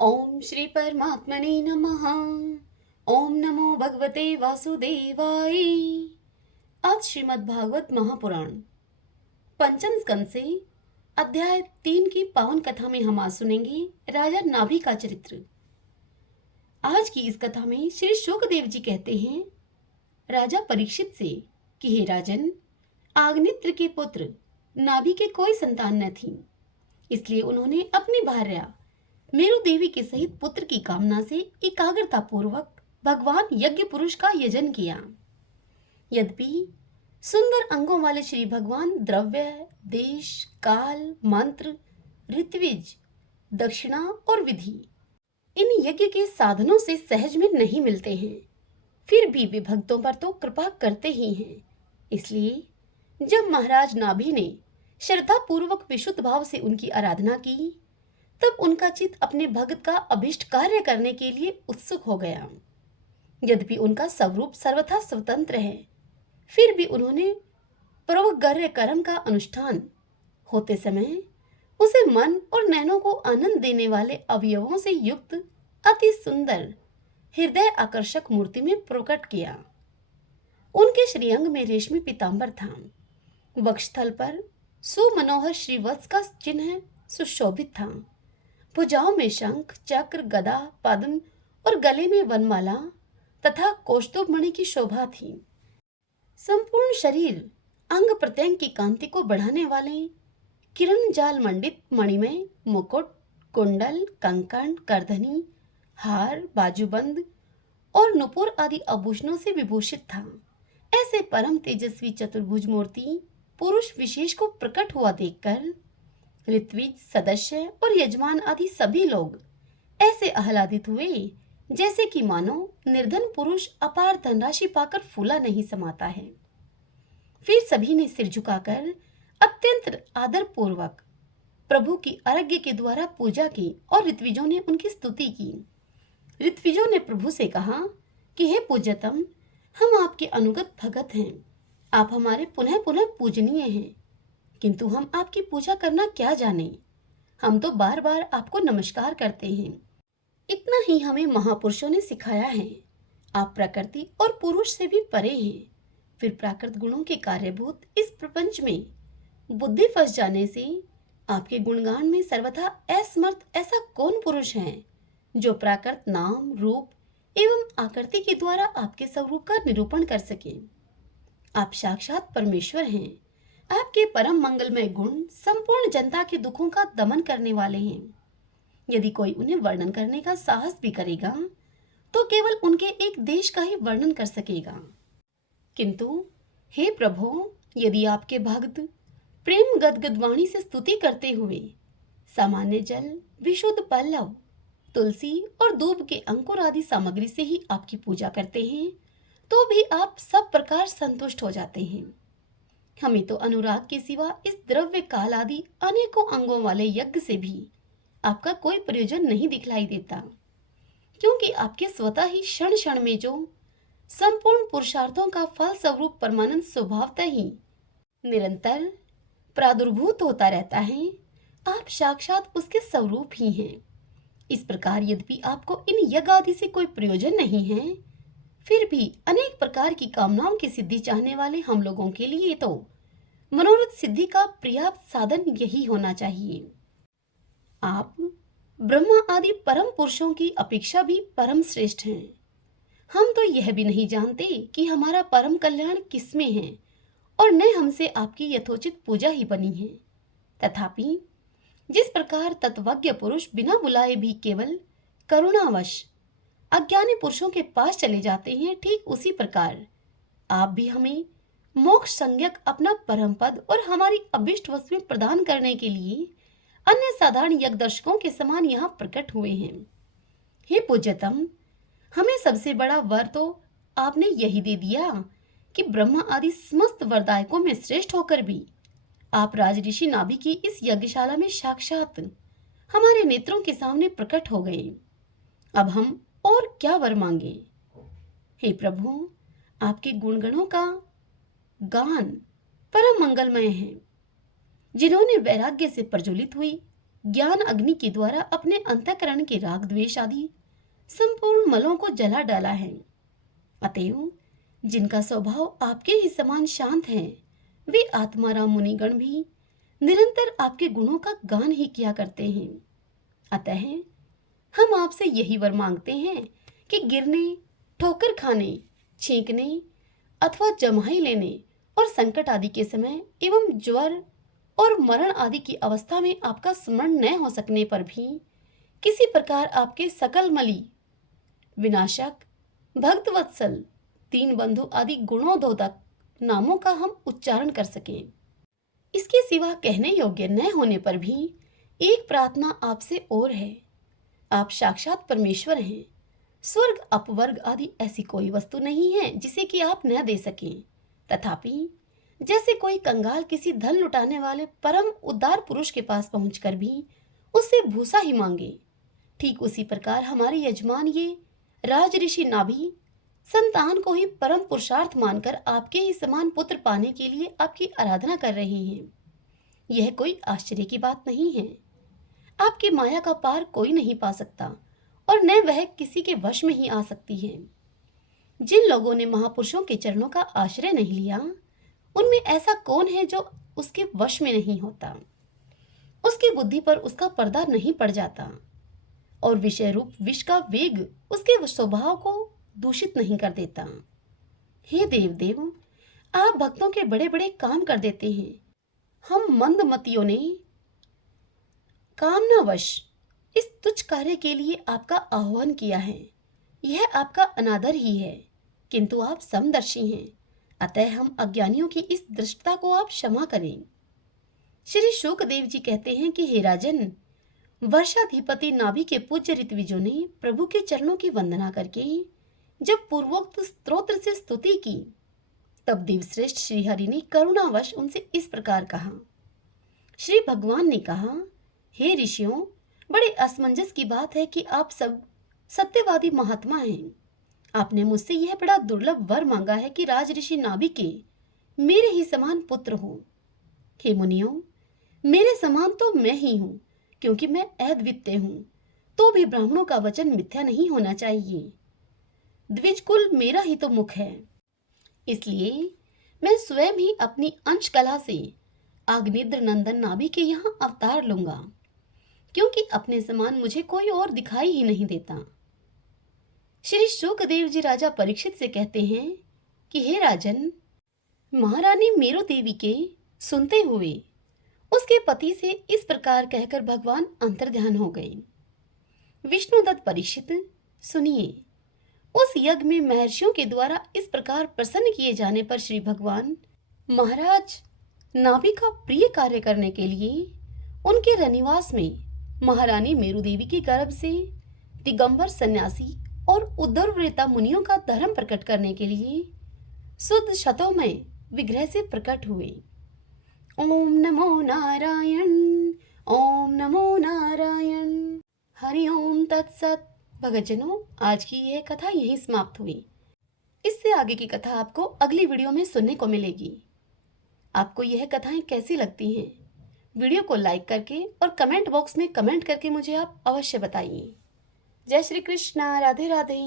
ओम श्री परमात्मने नमः। ओम नमो भगवते वासुदेवाय। आज श्रीमद् भागवत महापुराण पंचम स्कंद से अध्याय 3 की पावन कथा में हम आज सुनेंगे राजा नाभि का चरित्र। आज की इस कथा में श्री शुकदेव जी कहते हैं राजा परीक्षित से कि हे राजन, आग्नित्र के पुत्र नाभि के कोई संतान न थी, इसलिए उन्होंने अपनी भार्या मेरु देवी के सहित पुत्र की कामना से एकाग्रता पूर्वक भगवान यज्ञ पुरुष का यजन किया। यद्यपि सुंदर अंगों वाले श्री भगवान द्रव्य, देश, काल, मंत्र, ऋत्विज, दक्षिणा और विधि इन यज्ञ के साधनों से सहज में नहीं मिलते हैं, फिर भी वे भक्तों पर तो कृपा करते ही हैं। इसलिए जब महाराज नाभि ने श्रद्धा पूर्वक विशुद्ध भाव से उनकी आराधना की, तब उनका चित्त अपने भक्त का अभिष्ट कार्य करने के लिए उत्सुक हो गया। यद्यपि उनका स्वरूप सर्वथा स्वतंत्र है, फिर भी उन्होंने प्रवगर्य कर्म का अनुष्ठान होते समय उसे मन और नैनों को आनंद देने वाले अवयवों से युक्त अति सुंदर हृदय आकर्षक मूर्ति में प्रकट किया। उनके श्रीअंग में रेशमी पीतांबर था, वक्षस्थल पर सुमनोहर श्रीवत्स का चिन्ह सुशोभित था, भुजाओं में शंख, चक्र, गदा, पद्म और गले में वनमाला तथा कौस्तुभ मणि की शोभा थी। संपूर्ण शरीर अंग प्रत्यंग की कांति को बढ़ाने वाले किरण जाल मंडित मणिमय मुकुट, कुंडल, कंकण, करधनी, हार, बाजूबंद और नुपुर आदि आभूषणों से विभूषित था। ऐसे परम तेजस्वी चतुर्भुज मूर्ति पुरुष विशेष को प्रकट हुआ देखकर ऋत्विज, सदस्य और यजमान आदि सभी लोग ऐसे आह्लादित हुए जैसे कि मानो निर्धन पुरुष अपार धनराशि पाकर फूला नहीं समाता है। फिर सभी ने सिर झुकाकर अत्यंत आदर पूर्वक प्रभु की आज्ञा के द्वारा पूजा की और ऋत्विजों ने उनकी स्तुति की। ऋत्विजों ने प्रभु से कहा कि हे पूज्यतम, हम आपके अनुगत भगत हैं, आप हमारे पुनः पुनः पूजनीय हैं, किंतु हम आपकी पूजा करना क्या जाने। हम तो बार बार आपको नमस्कार करते हैं, इतना ही हमें महापुरुषों ने सिखाया है। आप प्रकृति और पुरुष से भी परे हैं, फिर प्राकृत गुणों के कार्यभूत इस प्रपंच में बुद्धि फंस जाने से आपके गुणगान में सर्वथा असमर्थ ऐसा कौन पुरुष है जो प्राकृत नाम, रूप एवं आकृति के द्वारा आपके स्वरूप का निरूपण कर सके। आप साक्षात परमेश्वर हैं। आपके परम मंगलमय गुण संपूर्ण जनता के दुखों का दमन करने वाले हैं। यदि कोई उन्हें वर्णन करने का साहस भी करेगा तो केवल उनके एक देश का ही वर्णन कर सकेगा। किंतु हे प्रभु, यदि आपके भक्त प्रेम गदगद वाणी से स्तुति करते हुए सामान्य जल, विशुद्ध पल्लव, तुलसी और दूब के अंकुर आदि सामग्री से ही आपकी पूजा करते हैं, तो भी आप सब प्रकार संतुष्ट हो जाते हैं। हमें तो अनुराग के सिवा इस द्रव्य काल आदि अनेकों अंगों वाले यज्ञ से भी आपका कोई प्रयोजन नहीं दिखलाई देता, क्योंकि आपके स्वतः ही क्षण क्षण में जो संपूर्ण पुरुषार्थों का फल स्वरूप परमानंद स्वभावतः ही निरंतर प्रादुर्भूत होता रहता है, आप साक्षात उसके स्वरूप ही हैं। इस प्रकार यद्यपि आपको इन यज्ञ आदि से कोई प्रयोजन नहीं है, फिर भी अनेक प्रकार की कामनाओं की सिद्धि चाहने वाले हम लोगों के लिए तो मनोरथ सिद्धि का पर्याप्त साधन यही होना चाहिए। आप ब्रह्मा आदि परम पुरुषों की अपेक्षा भी परम श्रेष्ठ हैं। हम तो यह भी नहीं जानते कि हमारा परम कल्याण किसमें है और न हमसे आपकी यथोचित पूजा ही बनी है। तथापि जिस प्रकार तत्वज्ञ पुरुष बिना बुलाए भी केवल करुणावश अज्ञानी पुरुषों के पास चले जाते हैं, ठीक उसी प्रकार आप भी हमें मोक्ष संज्ञक अपना परम पद और हमारी अभिष्ट वस्तुएं प्रदान करने के लिए अन्य साधारण यज्ञ दर्शकों के समान यहाँ प्रकट हुए हैं। हे पूज्यतम, हमें सबसे बड़ा वर तो आपने यही दे दिया कि ब्रह्मा आदि समस्त वरदायकों में श्रेष्ठ होकर भी आप राजऋषि नाभि की इस यज्ञशाला में साक्षात हमारे नेत्रों के सामने प्रकट हो गए। अब हम और क्या वर मांगे। हे प्रभु, आपके गुणगणों का गान परम मंगलमय है। जिन्होंने वैराग्य से प्रज्वलित हुई ज्ञान अग्नि के द्वारा अपने अंतःकरण के राग द्वेष आदि संपूर्ण मलों को जला डाला है। अतएव जिनका स्वभाव आपके ही समान शांत है, वे आत्माराम मुनिगण भी निरंतर आपके गुणों का गान ही किया करते हैं। अतः हम आपसे यही वर मांगते हैं कि गिरने, ठोकर खाने, छींकने अथवा जमाई लेने और संकट आदि के समय एवं ज्वर और मरण आदि की अवस्था में आपका स्मरण न हो सकने पर भी किसी प्रकार आपके सकलमली, विनाशक, भक्तवत्सल, दीन बंधु आदि गुणोद्बोधक नामों का हम उच्चारण कर सकें। इसके सिवा कहने योग्य न होने पर भी एक प्रार्थना आपसे और है। आप साक्षात परमेश्वर हैं। स्वर्ग अपवर्ग आदि ऐसी कोई वस्तु नहीं है जिसे कि आप न दे सकें। तथापि जैसे कोई कंगाल किसी धन लुटाने वाले परम उदार पुरुष के पास पहुंचकर भी उससे भूसा ही मांगे, ठीक उसी प्रकार हमारे यजमान ये राज ऋषि नाभि संतान को ही परम पुरुषार्थ मानकर आपके ही समान पुत्र पाने के लिए आपकी आराधना कर रहे हैं। यह कोई आश्चर्य की बात नहीं है। आपकी माया का पार कोई नहीं पा सकता और न वह किसी के वश में ही आ सकती है। जिन लोगों ने महापुरुषों के चरणों का आश्रय नहीं लिया, उनमें ऐसा कौन है जो उसके वश में नहीं होता। उसकी बुद्धि पर उसका पर्दा नहीं पड़ जाता और विषय रूप विष का वेग उसके स्वभाव को दूषित नहीं कर देता। हे देव देव, आप भक्तों के बड़े बड़े काम कर देते हैं। हम मंदमतियों ने कामनावश इस तुच्छ कार्य के लिए आपका आह्वान किया है। यह आपका अनादर ही है, किंतु आप समदर्शी हैं, अतः हम अज्ञानियों की इस दृष्टता को आप क्षमा करें। श्री शुकदेव जी कहते हैं कि हे राजन, वर्षाधिपति नाभि के पूज्य ऋत्विजों ने प्रभु के चरणों की वंदना करके जब पूर्वोक्त स्तोत्र से स्तुति की, तब देवश्रेष्ठ श्रीहरि ने करुणावश उनसे इस प्रकार कहा। श्री भगवान ने कहा, हे ऋषियों, बड़े असमंजस की बात है कि आप सब सत्यवादी महात्मा हैं। आपने मुझसे यह बड़ा दुर्लभ वर मांगा है कि राज ऋषि नाभि के मेरे ही समान पुत्र हो। हे मुनियों, मेरे समान तो मैं ही हूँ, क्योंकि मैं अद्वितीय हूँ, तो भी ब्राह्मणों का वचन मिथ्या नहीं होना चाहिए। द्विज कुल मेरा ही तो मुख है, इसलिए मैं स्वयं ही अपनी अंश कला से आग्नेत्र नंदन नाभि के यहाँ अवतार लूंगा, क्योंकि अपने समान मुझे कोई और दिखाई ही नहीं देता। श्री शुकदेव जी राजा परीक्षित से कहते हैं कि हे राजन, महारानी मेरु देवी के सुनते हुए उसके पति से इस प्रकार कहकर भगवान अंतर्ध्यान हो गए। विष्णुदत्त परीक्षित, सुनिए, उस यज्ञ में महर्षियों के द्वारा इस प्रकार प्रसन्न किए जाने पर श्री भगवान महाराज नाभि का प्रिय कार्य करने के लिए उनके रनिवास में महारानी मेरु देवी के गर्भ से दिगंबर सन्यासी और उद्धवव्रता मुनियों का धर्म प्रकट करने के लिए शुद्ध शतोमय विग्रह से प्रकट हुए। ओम नमो नारायण, ओम नमो नारायण। हरि ओम तत्सत। भक्तजनों, आज की यह कथा यहीं समाप्त हुई। इससे आगे की कथा आपको अगली वीडियो में सुनने को मिलेगी। आपको यह कथाएं कैसी लगती हैं? वीडियो को लाइक करके और कमेंट बॉक्स में कमेंट करके मुझे आप अवश्य बताइए। जय श्री कृष्णा। राधे राधे।